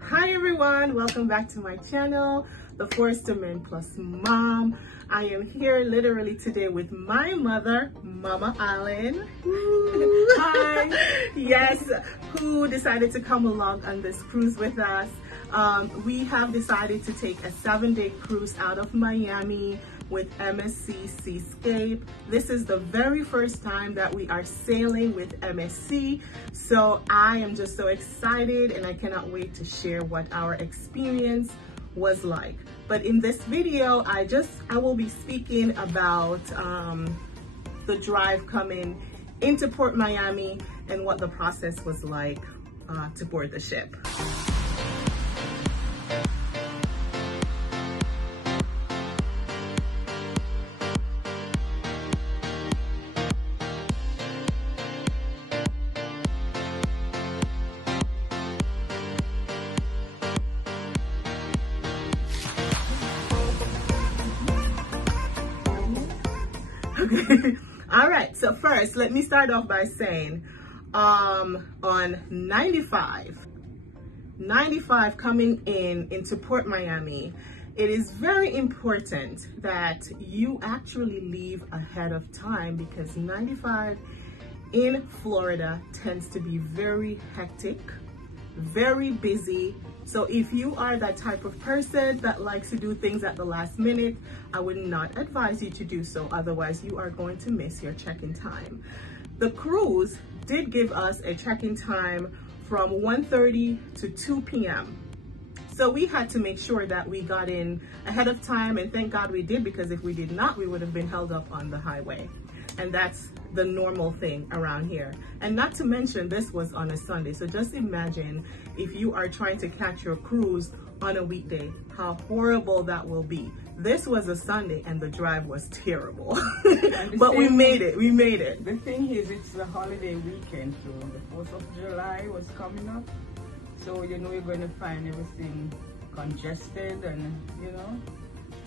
Hi everyone, welcome back to my channel, The Force to Men Plus Mom. I am here literally today with my mother, Mama Allen. Hi. Yes, who decided to come along on this cruise with us. We have decided to take a 7-day cruise out of Miami with MSC Seascape. This is the very first time that we are sailing with MSC, so I am just so excited and I cannot wait to share what our experience was like. But in this video, I will be speaking about the drive coming into Port Miami and what the process was like to board the ship. Okay. All right, so first let me start off by saying on 95 coming into Port Miami, it is very important that you actually leave ahead of time, because 95 in Florida tends to be very hectic, very busy. So if you are that type of person that likes to do things at the last minute, I would not advise you to do so. Otherwise, you are going to miss your check-in time. The cruise did give us a check-in time from 1:30 to 2 p.m. So we had to make sure that we got in ahead of time, and thank God we did, because if we did not, we would have been held up on the highway. And that's the normal thing around here. And not to mention, this was on a Sunday. So just imagine if you are trying to catch your cruise on a weekday, how horrible that will be. This was a Sunday and the drive was terrible. But we made it. The thing is, it's the holiday weekend, so the 4th of July was coming up. So, you know, you're going to find everything congested and, you know.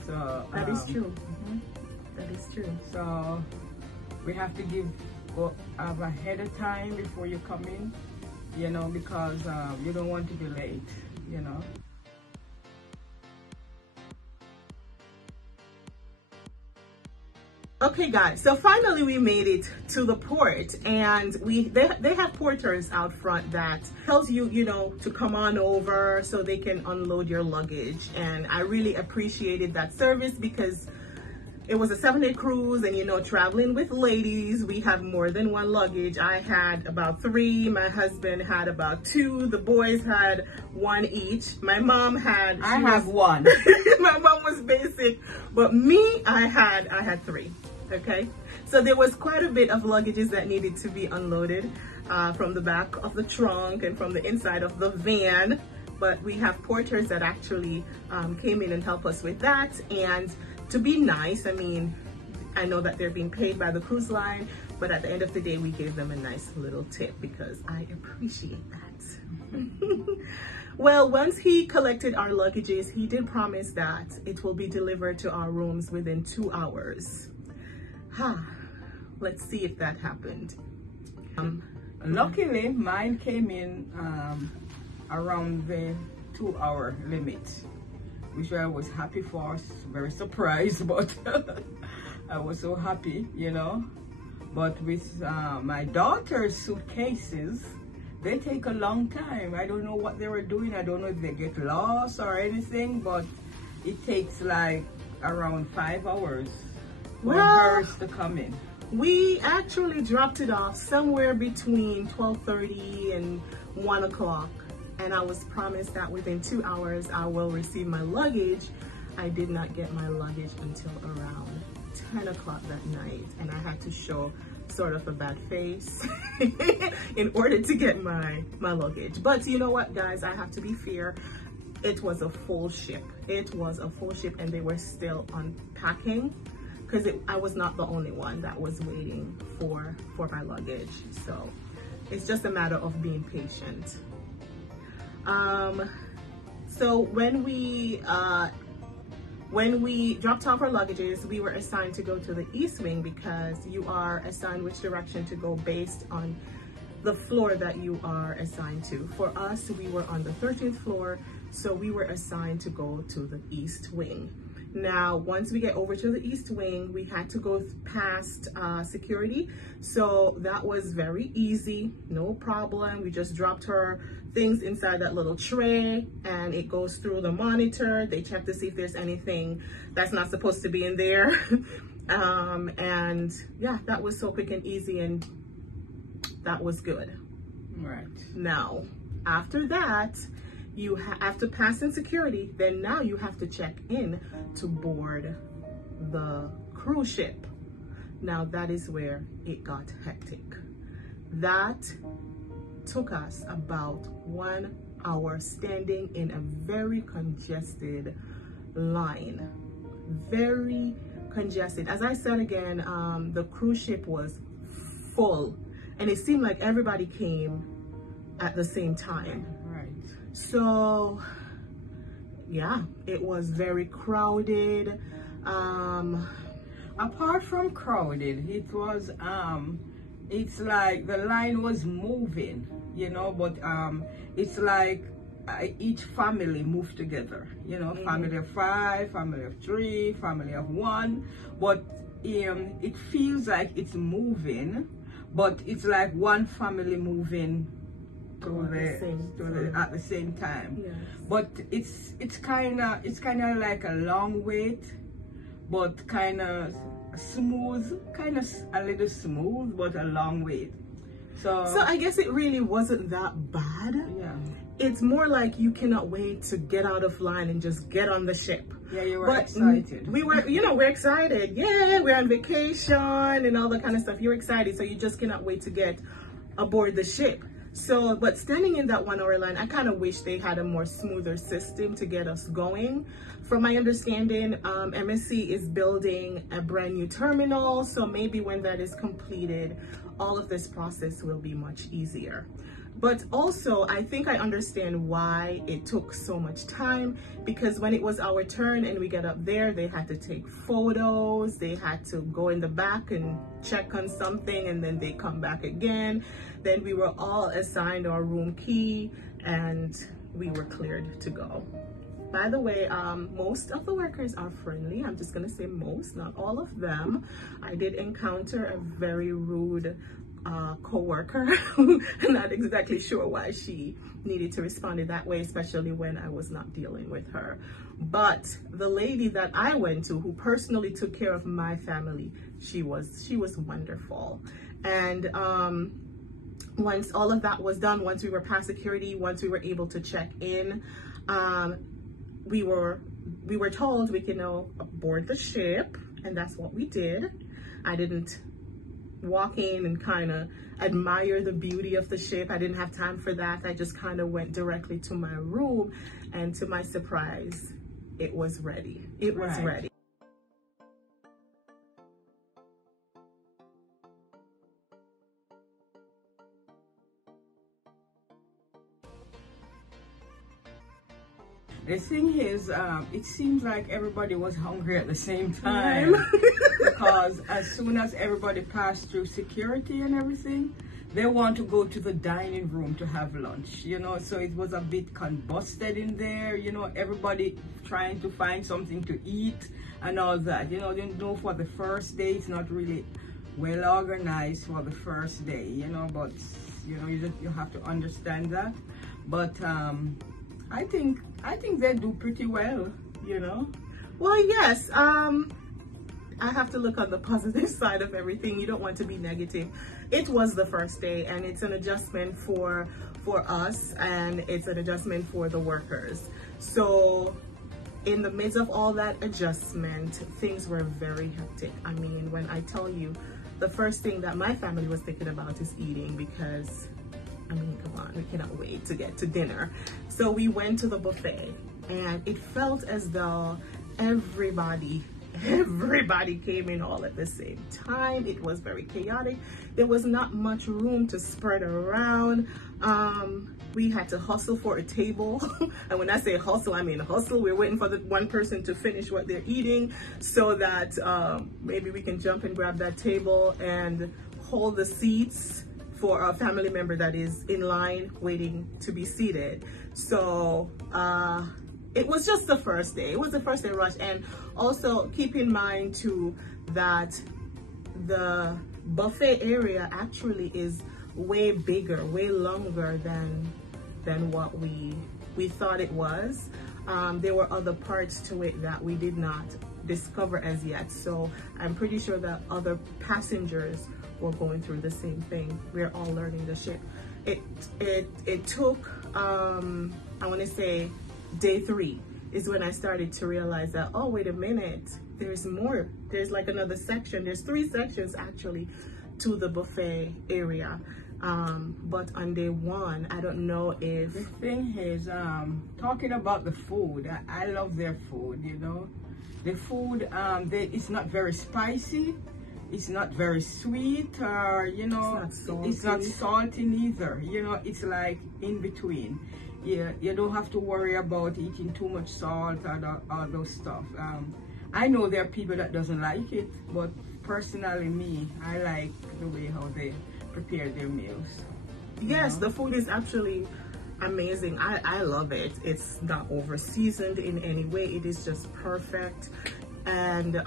So that is true. That is true. So we have to go ahead of time before you come in, you know, because you don't want to be late, you know. Okay guys, so finally we made it to the port, and they have porters out front that tells you, you know, to come on over so they can unload your luggage. And I really appreciated that service, because it was a 7-day cruise, and you know, traveling with ladies, we have more than one luggage. I had about 3, my husband had about 2, the boys had 1 each. My mom had... I have 1. My mom was basic, but me, I had 3, okay? So there was quite a bit of luggages that needed to be unloaded from the back of the trunk and from the inside of the van. But we have porters that actually came in and helped us with that. And to be nice, I mean, I know that they're being paid by the cruise line, but at the end of the day, we gave them a nice little tip, because I appreciate that. Well, once he collected our luggages, he did promise that it will be delivered to our rooms within 2 hours. Let's see if that happened. Luckily, mine came in around the 2-hour limit, which I was happy for, very surprised, but I was so happy, you know. But with my daughter's suitcases, they take a long time. I don't know what they were doing. I don't know if they get lost or anything, but it takes like around 5 hours for hers to come in. We actually dropped it off somewhere between 12:30 and 1 o'clock. And I was promised that within 2 hours I will receive my luggage. I did not get my luggage until around 10 o'clock that night, and I had to show sort of a bad face in order to get my luggage. But you know what, guys, I have to be fair. It was a full ship. It was a full ship, and they were still unpacking, because I was not the only one that was waiting for my luggage. So it's just a matter of being patient. So when we dropped off our luggages, we were assigned to go to the East Wing, because you are assigned which direction to go based on the floor that you are assigned to. For us, we were on the 13th floor, so we were assigned to go to the East Wing. Now, once we get over to the East Wing, we had to go past security. So that was very easy, no problem. We just dropped her things inside that little tray and it goes through the monitor. They check to see if there's anything that's not supposed to be in there. And yeah, that was so quick and easy, and that was good. Right. Now, after that, after passing security, then now you have to check in to board the cruise ship. Now that is where it got hectic. That took us about 1 hour standing in a very congested line. Very congested. As I said again, the cruise ship was full and it seemed like everybody came at the same time. So yeah, it was very crowded. Apart from crowded, it was it's like the line was moving, you know, but it's like each family moved together, you know, family of 5, family of 3, family of 1, but it feels like it's moving, but it's like one family moving at the same time. Yes. But it's kind of like a long wait, but kind of smooth, a little smooth, but a long wait. So I guess it really wasn't that bad. Yeah. It's more like you cannot wait to get out of line and just get on the ship. Yeah, you were excited. We were, you know, we're excited. Yeah, we're on vacation and all that kind of stuff. You're excited, so you just cannot wait to get aboard the ship. So, but standing in that 1 hour line, I kind of wish they had a more smoother system to get us going. From my understanding, MSC is building a brand new terminal. So maybe when that is completed, all of this process will be much easier. But also, I think I understand why it took so much time, because when it was our turn and we got up there, they had to take photos, they had to go in the back and check on something, and then they come back again. Then we were all assigned our room key and we were cleared to go. By the way, most of the workers are friendly. I'm just gonna say most, not all of them. I did encounter a very rude co-worker. I'm not exactly sure why she needed to respond in that way, especially when I was not dealing with her. But the lady that I went to, who personally took care of my family, she was wonderful. And once all of that was done, once we were past security, once we were able to check in, we were told we can now board the ship, and that's what we did. I didn't walk in and kind of admire the beauty of the ship. I didn't have time for that. I just kind of went directly to my room, and to my surprise, it was ready. It was ready. The thing is, it seems like everybody was hungry at the same time because as soon as everybody passed through security and everything, they want to go to the dining room to have lunch, you know, so it was a bit combusted in there, you know, everybody trying to find something to eat and all that, you know, for the first day, it's not really well organized for the first day, you know, but, you know, you have to understand that. But, I think they do pretty well, you know. Well, yes. I have to look on the positive side of everything. You don't want to be negative. It was the first day, and it's an adjustment for us, and it's an adjustment for the workers. So in the midst of all that adjustment, things were very hectic. I mean, when I tell you, the first thing that my family was thinking about is eating, because I mean, come on, we cannot wait to get to dinner. So we went to the buffet, and it felt as though everybody came in all at the same time. It was very chaotic. There was not much room to spread around. We had to hustle for a table. And when I say hustle, I mean hustle. We're waiting for the one person to finish what they're eating so that maybe we can jump and grab that table and hold the seats for a family member that is in line waiting to be seated. So it was just the first day. It was the first day rush. And also keep in mind too that the buffet area actually is way bigger, way longer than what we thought it was. There were other parts to it that we did not discover as yet. So I'm pretty sure that other passengers were going through the same thing. We're all learning the ship. It took, I want to say day 3 is when I started to realize that, oh, wait a minute, there's more. There's like another section. There's 3 sections actually to the buffet area. But on day 1, I don't know if... The thing is, talking about the food, I love their food, you know. The food, it's not very spicy. It's not very sweet, or, you know, it's not salty neither. You know, it's like in between. Yeah, you don't have to worry about eating too much salt or all those stuff. I know there are people that doesn't like it, but personally me, I like the way how they prepare their meals. Yes, the food is actually amazing. I love it. It's not over seasoned in any way. It is just perfect. And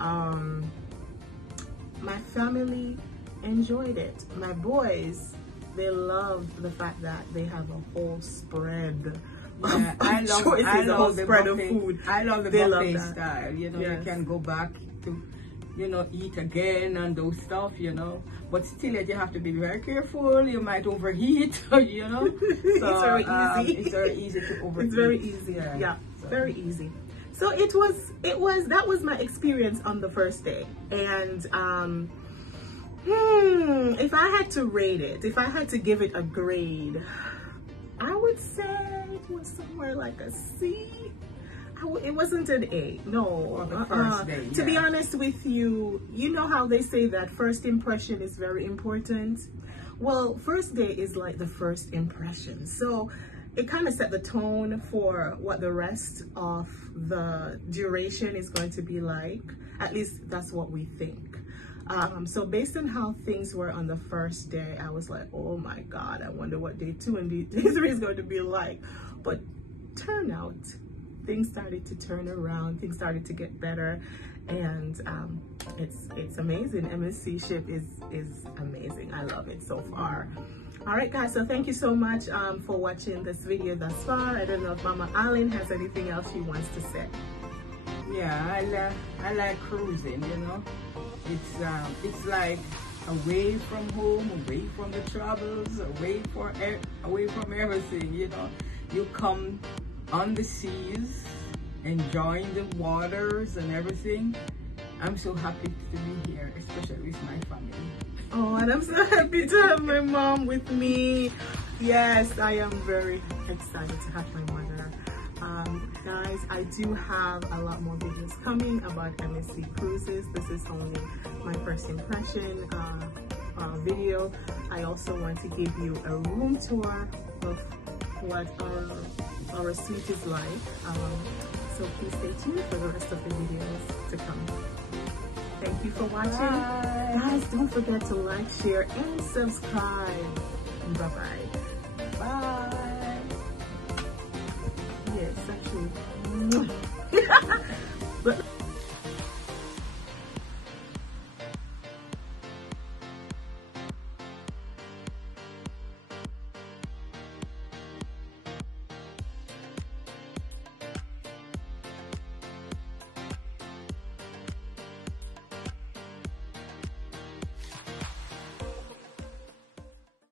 my family enjoyed it. My boys, they loved the fact that they have a whole spread. Yeah, I love the spread buffet, of food. I love the They buffet love that. style. You know, Yes. you can go back to, you know, eat again and those stuff, you know. But still, you have to be very careful. You might overheat, you know. So, It's very easy. It's very easy to overheat. It's very easy. Yeah, so. very easy. So that was my experience on the first day. And if I had to rate it, if I had to give it a grade, I would say it was somewhere like a C. It wasn't an A, no. On the first day, To be honest with you, you know how they say that first impression is very important? Well, first day is like the first impression. So it kind of set the tone for what the rest of the duration is going to be like. At least that's what we think. So based on how things were on the first day, I was like, oh my God, I wonder what day 2 and day 3 is going to be like. But turn out, things started to turn around, things started to get better, and it's amazing. MSC ship is amazing. I love it so far. All right, guys, so thank you so much for watching this video thus far. I don't know if Mama Allen has anything else she wants to say. Yeah, I like cruising, you know. It's like away from home, away from the troubles, away from everything, you know. You come on the seas, enjoying the waters and everything. I'm so happy to be here, especially with my family. Oh, and I'm so happy to have my mom with me. Yes, I am very excited to have my mother. Guys, I do have a lot more videos coming about MSC cruises. This is only my first impression video. I also want to give you a room tour of what our suite is like. So please stay tuned for the rest of the videos to come. Thank you for watching. Bye. Guys, don't forget to like, share, and subscribe. Bye-bye. Bye. Yes, actually.